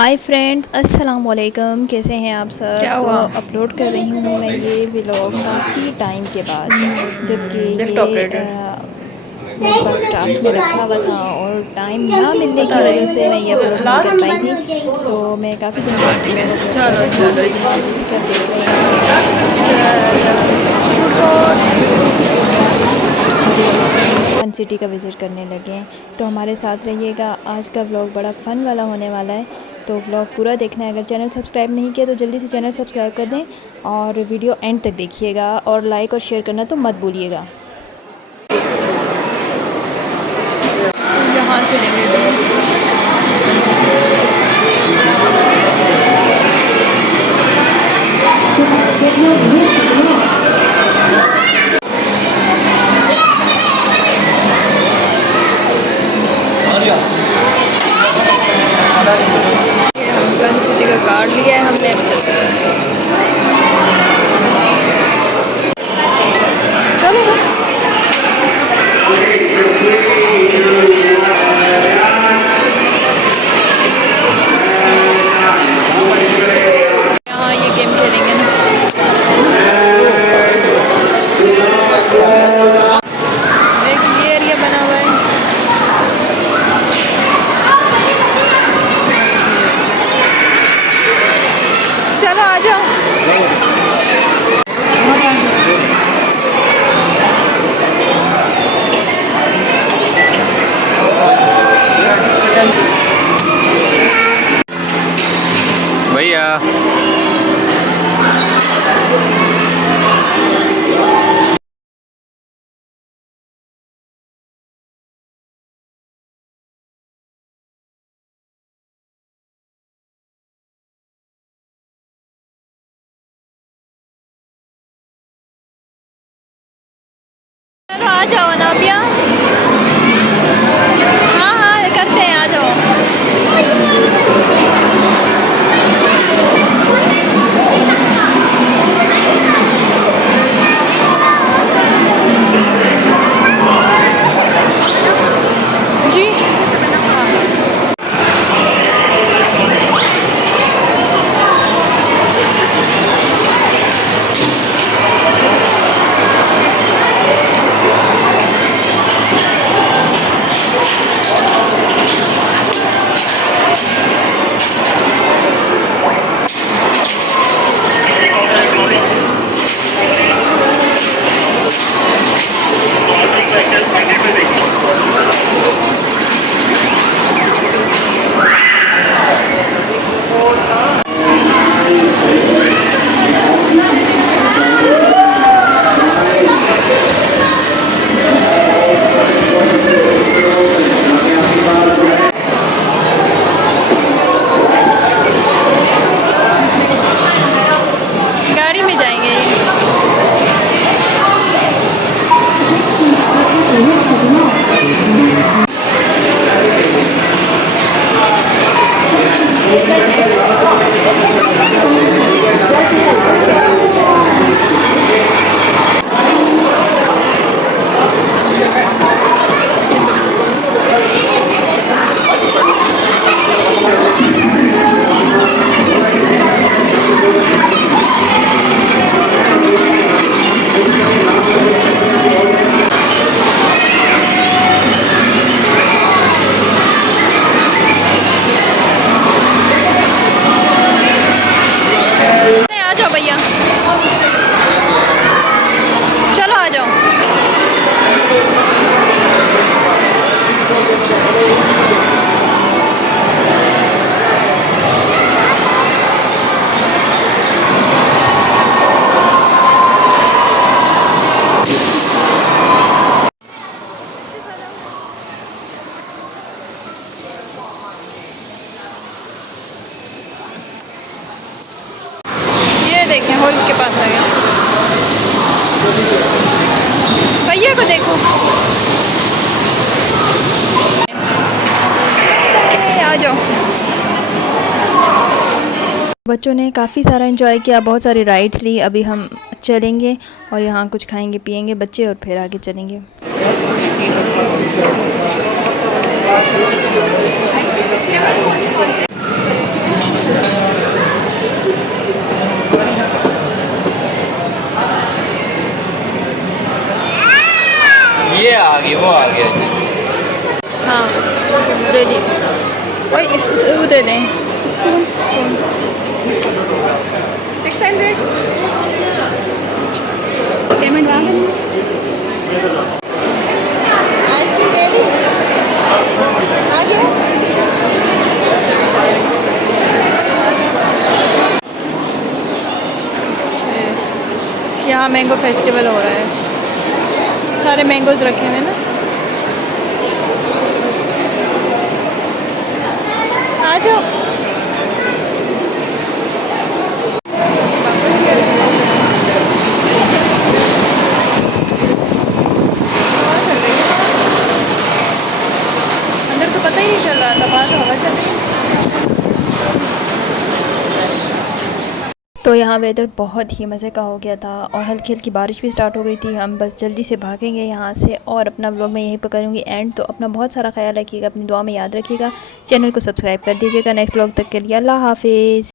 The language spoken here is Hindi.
हाय फ्रेंड्स, अस्सलाम वालेकुम। कैसे हैं आप क्या सब। तो हुआ? अपलोड कर रही हूँ मैं ये व्लॉग काफ़ी टाइम के बाद, जबकि लिफ्ट ये ऑपरेटर। मेरे पास ड्राफ्ट में रखा हुआ था और टाइम ना मिलने पता की वजह से मैं ये नहीं अपलोड नहीं कर लास्ट पाई थी। तो मैं काफ़ी दिन बाद 30 व्लॉग मिनट्स। अपलोड कर चलो रही हूँ। चलो तो इसको। जैसे कि आप देख रहे हैं, मैं नया नया चलो सब कुछ स्टार्ट किया रिकॉर्ड। और पिछले ब्लॉग में, और यहाँ पे हम फ़न सिटी का विज़िट करने लगे हैं। तो हमारे साथ रहिएगा, आज का व्लॉग बड़ा फ़न वाला होने वाला है। तो व्लॉग पूरा देखना है। अगर चैनल सब्सक्राइब नहीं किया तो जल्दी से चैनल सब्सक्राइब कर दें और वीडियो एंड तक देखिएगा, और लाइक और शेयर करना तो मत भूलिएगा। जहाँ से लेंगे। हम सन सिटी का कार्ड लिया है हमने, अब चलते हैं। चलो यहाँ ये गेम खेलेंगे ना। एक ये एरिया बना हुआ है। चलो आ जाओ। भैया चलो आ जाओ ना भैया। हाँ हाँ करते हैं, आ जाओ। जी गाड़ी में जाएंगे। आ जाओ भैया, चलो आ जाओ। ये देखें, हॉल के पास आ गया। भैया को देखो। आ जाओ। बच्चों ने काफ़ी सारा एंजॉय किया, बहुत सारी राइड्स ली। अभी हम चलेंगे और यहाँ कुछ खाएंगे पिएंगे बच्चे, और फिर आगे चलेंगे। ये आ गई, वो आ गया। हाँ रेडी। और वो दे दें स्पून। 600 पेमेंट वहाँ करनी आइसक्रीम दे दी आ गया। यहाँ मैंगो फेस्टिवल हो रहा है, सारे मैंगोज रखे हुए हैं ना। आ जाओ। अंदर तो पता ही नहीं चल रहा था, बाहर तो हवा चल रही है। तो यहाँ वेदर बहुत ही मज़े का हो गया था और हल्की हल्की बारिश भी स्टार्ट हो गई थी। हम बस जल्दी से भागेंगे यहाँ से और अपना व्लॉग मैं यहीं पर करूँगी एंड। तो अपना बहुत सारा ख्याल रखिएगा, अपनी दुआ में याद रखिएगा, चैनल को सब्सक्राइब कर दीजिएगा। नेक्स्ट व्लॉग तक के लिए अल्लाह हाफिज़।